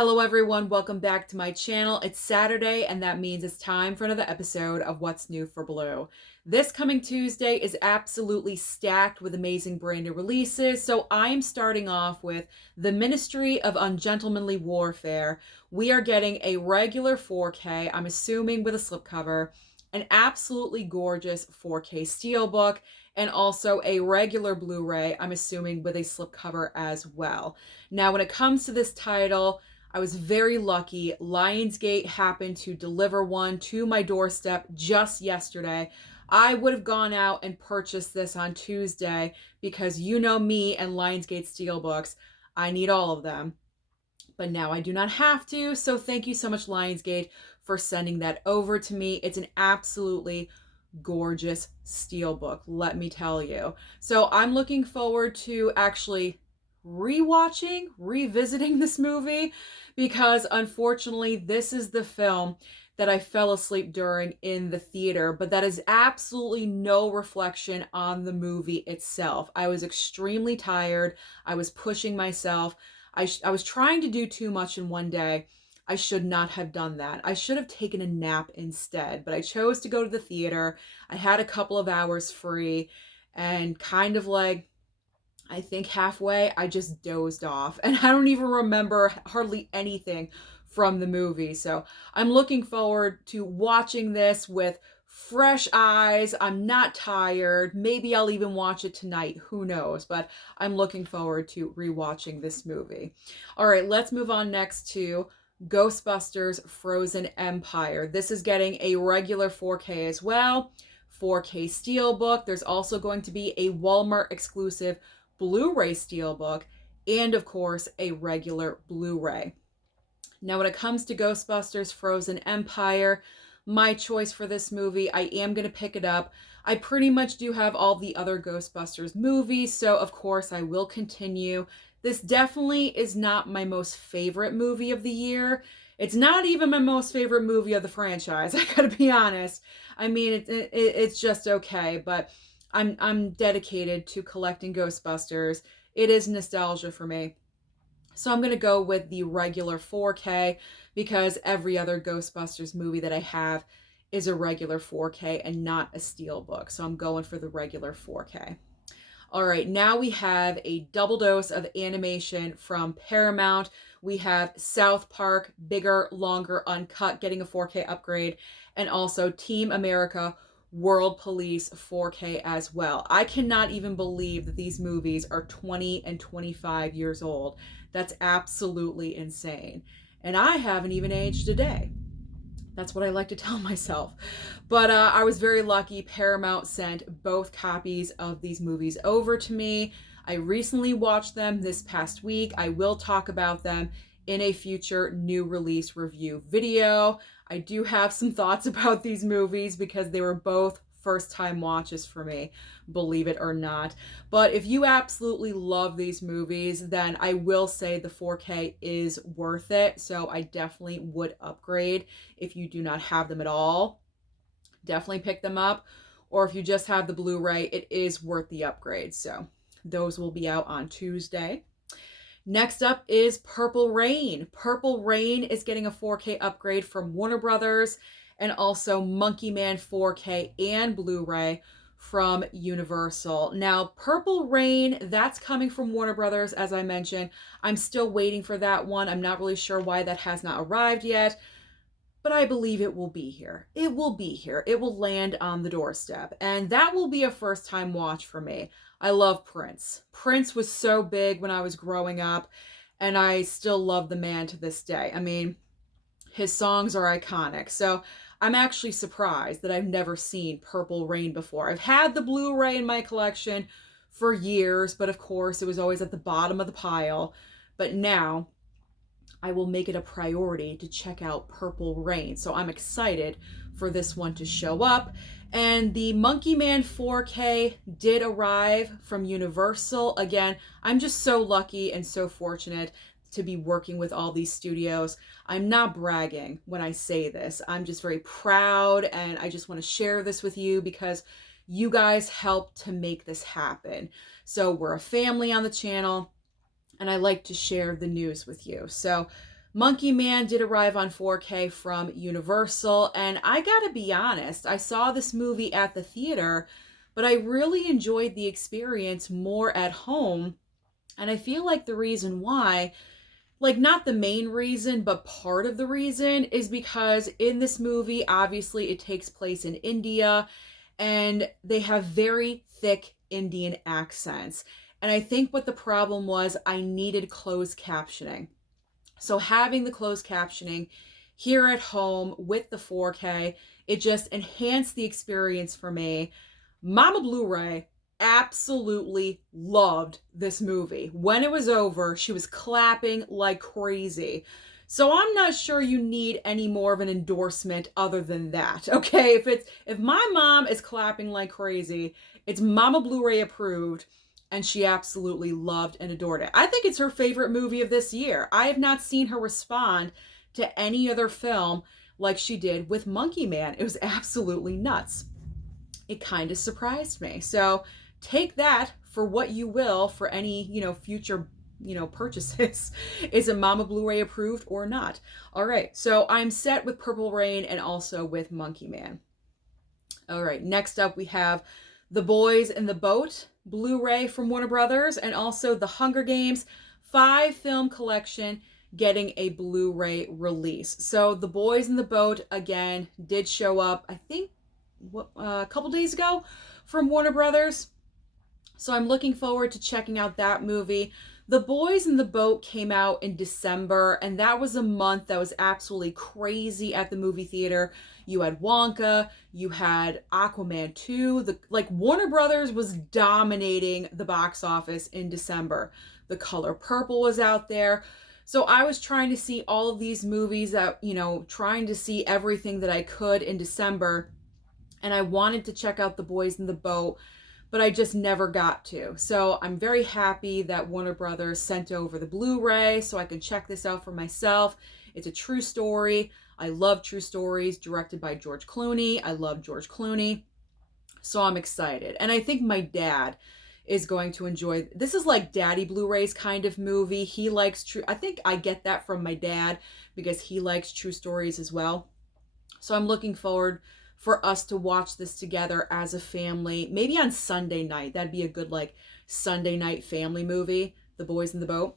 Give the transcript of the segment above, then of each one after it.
Hello everyone, welcome back to my channel. It's Saturday and that means it's time for another episode of What's New for Blue. This coming Tuesday is absolutely stacked with amazing brand new releases, so I am starting off with The Ministry of Ungentlemanly Warfare. We are getting a regular 4K, I'm assuming with a slipcover, an absolutely gorgeous 4K steelbook, and also a regular Blu-ray, I'm assuming with a slipcover as well. Now when it comes to this title, I was very lucky. Lionsgate happened to deliver one to my doorstep just yesterday. I would have gone out and purchased this on Tuesday because you know me and Lionsgate Steelbooks. I need all of them. But now I do not have to. So thank you so much, Lionsgate, for sending that over to me. It's an absolutely gorgeous steelbook, let me tell you. So I'm looking forward to actually revisiting this movie because unfortunately this is the film that I fell asleep during in the theater, but that is absolutely no reflection on the movie itself. I was extremely tired. I was pushing myself. I was trying to do too much in one day. I should not have done that. I should have taken a nap instead, but I chose to go to the theater. I had a couple of hours free and kind of like, I think halfway, I just dozed off. And I don't even remember hardly anything from the movie. So I'm looking forward to watching this with fresh eyes. I'm not tired. Maybe I'll even watch it tonight. Who knows? But I'm looking forward to rewatching this movie. All right, let's move on next to Ghostbusters Frozen Empire. This is getting a regular 4K as well. 4K steelbook. There's also going to be a Walmart exclusive Blu-ray steelbook, and of course a regular Blu-ray. Now when it comes to Ghostbusters Frozen Empire, my choice for this movie, I am going to pick it up. I pretty much do have all the other Ghostbusters movies, so of course I will continue. This definitely is not my most favorite movie of the year. It's not even my most favorite movie of the franchise, I gotta be honest. I mean, it's just okay, but I'm dedicated to collecting Ghostbusters. It is nostalgia for me. So I'm going to go with the regular 4K because every other Ghostbusters movie that I have is a regular 4K and not a steelbook. So I'm going for the regular 4K. All right, now we have a double dose of animation from Paramount. We have South Park, bigger, longer, uncut, getting a 4K upgrade, and also Team America World Police 4K as well. I cannot even believe that these movies are 20 and 25 years old. That's absolutely insane. And I haven't even aged a day. That's what I like to tell myself. But I was very lucky. Paramount sent both copies of these movies over to me. I recently watched them this past week. I will talk about them in a future new release review video. I do have some thoughts about these movies because they were both first time watches for me, believe it or not. But if you absolutely love these movies, then I will say the 4K is worth it. So I definitely would upgrade if you do not have them at all. Definitely pick them up. Or if you just have the Blu-ray, it is worth the upgrade. So those will be out on Tuesday. Next up is Purple Rain. Purple Rain is getting a 4K upgrade from Warner Brothers, and also Monkey Man 4K and Blu-ray from Universal. Now, Purple Rain, that's coming from Warner Brothers, as I mentioned. I'm still waiting for that one. I'm not really sure why that has not arrived yet, but I believe it will be here. It will be here. It will land on the doorstep, and that will be a first-time watch for me. I love Prince. Prince was so big when I was growing up, and I still love the man to this day. I mean, his songs are iconic. So I'm actually surprised that I've never seen Purple Rain before. I've had the Blu-ray in my collection for years, but of course it was always at the bottom of the pile. But now I will make it a priority to check out Purple Rain. So I'm excited for this one to show up. And the Monkey Man 4K did arrive from Universal. Again, I'm just so lucky and so fortunate to be working with all these studios. I'm not bragging when I say this. I'm just very proud, and I just want to share this with you because you guys helped to make this happen. So we're a family on the channel, and I like to share the news with you. So Monkey Man did arrive on 4K from Universal, and I gotta be honest, I saw this movie at the theater, but I really enjoyed the experience more at home. And I feel like the reason why, like not the main reason, but part of the reason is because in this movie, obviously it takes place in India and they have very thick Indian accents. And I think what the problem was, I needed closed captioning. So having the closed captioning here at home with the 4K, it just enhanced the experience for me. Mama Blu-ray absolutely loved this movie. When it was over, she was clapping like crazy. So I'm not sure you need any more of an endorsement other than that. Okay, if my mom is clapping like crazy, it's Mama Blu-ray approved, and she absolutely loved and adored it. I think it's her favorite movie of this year. I have not seen her respond to any other film like she did with Monkey Man. It was absolutely nuts. It kind of surprised me. So take that for what you will for any, future, purchases. Is it Mama Blu-ray approved or not? All right. So I'm set with Purple Rain and also with Monkey Man. All right. Next up, we have The Boys in the Boat Blu-ray from Warner Brothers, and also The Hunger Games 5-film collection getting a Blu-ray release. So The Boys in the Boat, again, did show up, I think, a couple days ago from Warner Brothers. So I'm looking forward to checking out that movie. The Boys in the Boat came out in December, and that was a month that was absolutely crazy at the movie theater. You had Wonka, you had Aquaman 2. Warner Brothers was dominating the box office in December. The Color Purple was out there. So I was trying to see all of these movies trying to see everything that I could in December. And I wanted to check out The Boys in the Boat, but I just never got to. So I'm very happy that Warner Brothers sent over the Blu-ray so I can check this out for myself. It's a true story. I love true stories, directed by George Clooney. I love George Clooney. So I'm excited. And I think my dad is going to enjoy. This is like Daddy Blu-rays kind of movie. He likes true. I think I get that from my dad because he likes true stories as well. So I'm looking forward for us to watch this together as a family, maybe on Sunday night. That'd be a good Sunday night family movie, The Boys in the Boat.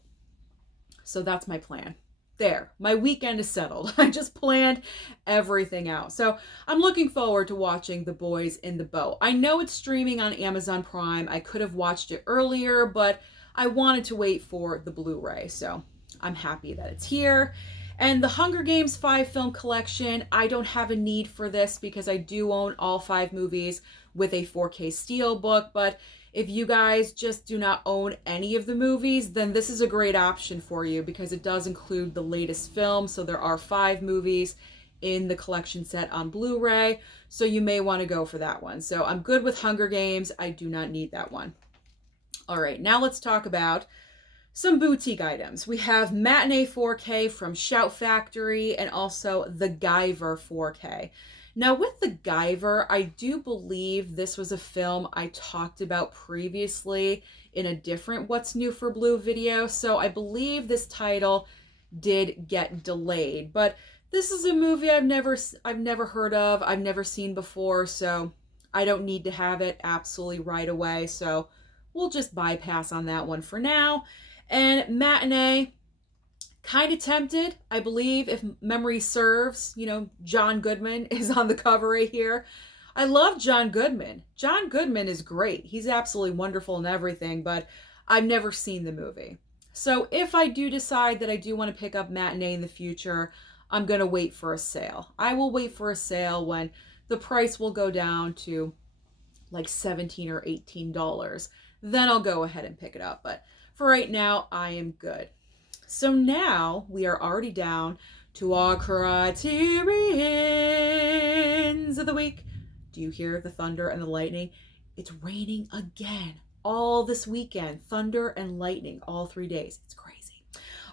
So that's my plan. There, my weekend is settled. I just planned everything out. So I'm looking forward to watching The Boys in the Boat. I know it's streaming on Amazon Prime. I could have watched it earlier, but I wanted to wait for the Blu-ray. So I'm happy that it's here. And the Hunger Games 5-film collection, I don't have a need for this because I do own all 5 movies with a 4K Steelbook. But if you guys just do not own any of the movies, then this is a great option for you because it does include the latest film. So there are 5 movies in the collection set on Blu-ray. So you may want to go for that one. So I'm good with Hunger Games. I do not need that one. All right, now let's talk about some boutique items. We have Matinee 4K from Shout Factory and also the Guyver 4K. Now with the Guyver, I do believe this was a film I talked about previously in a different What's New for Blue video. So I believe this title did get delayed, but this is a movie I've never heard of, I've never seen before, so I don't need to have it absolutely right away. So we'll just bypass on that one for now. And Matinee, kind of tempted, I believe, if memory serves. John Goodman is on the cover right here. I love John Goodman. John Goodman is great. He's absolutely wonderful in everything, but I've never seen the movie. So if I do decide that I do want to pick up Matinee in the future, I'm going to wait for a sale. I will wait for a sale when the price will go down to like $17 or $18. Then I'll go ahead and pick it up. But for right now, I am good. So now we are already down to our Criterions of the week. Do you hear the thunder and the lightning? It's raining again all this weekend. Thunder and lightning all 3 days. It's crazy.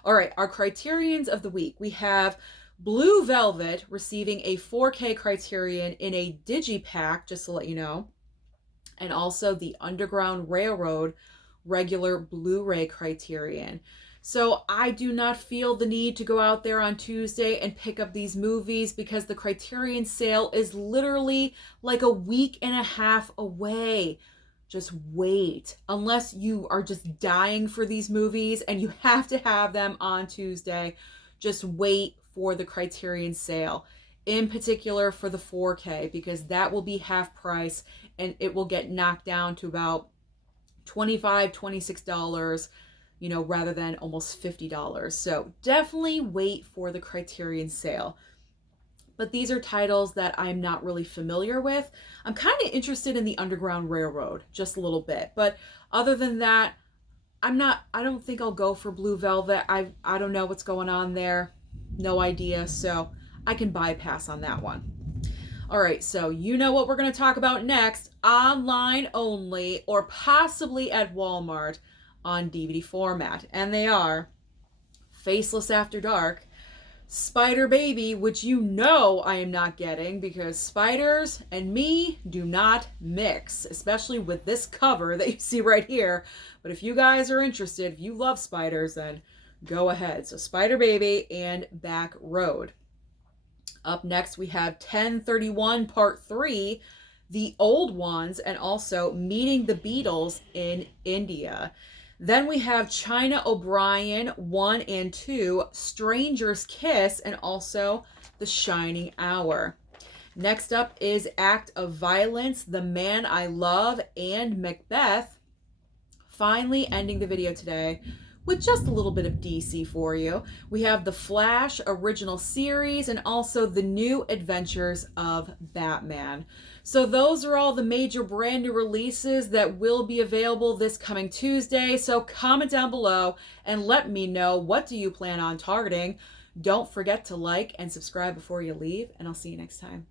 All right, our Criterions of the week. We have Blue Velvet receiving a 4K Criterion in a digipack, just to let you know. And also the Underground Railroad regular Blu-ray Criterion. So I do not feel the need to go out there on Tuesday and pick up these movies because the Criterion sale is literally like a week and a half away. Just wait. Unless you are just dying for these movies and you have to have them on Tuesday, just wait for the Criterion sale. In particular for the 4K, because that will be half price and it will get knocked down to about $25, $26, rather than almost $50. So definitely wait for the Criterion sale. But these are titles that I'm not really familiar with. I'm kind of interested in the Underground Railroad, just a little bit. But other than that, I don't think I'll go for Blue Velvet. I don't know what's going on there. No idea. So I can bypass on that one. All right, so you know what we're going to talk about next. Online only, or possibly at Walmart on DVD format. And they are Faceless After Dark, Spider Baby, which I am not getting because spiders and me do not mix, especially with this cover that you see right here. But if you guys are interested, if you love spiders, then go ahead. So Spider Baby and Back Road. Up next, we have 1031 Part 3, The Old Ones, and also Meeting the Beatles in India. Then we have China O'Brien 1 and 2, Stranger's Kiss, and also The Shining Hour. Next up is Act of Violence, The Man I Love, and Macbeth. Finally, ending the video today with just a little bit of DC for you. We have The Flash original series and also The New Adventures of Batman. So those are all the major brand new releases that will be available this coming Tuesday. So comment down below and let me know, what do you plan on targeting? Don't forget to like and subscribe before you leave, and I'll see you next time.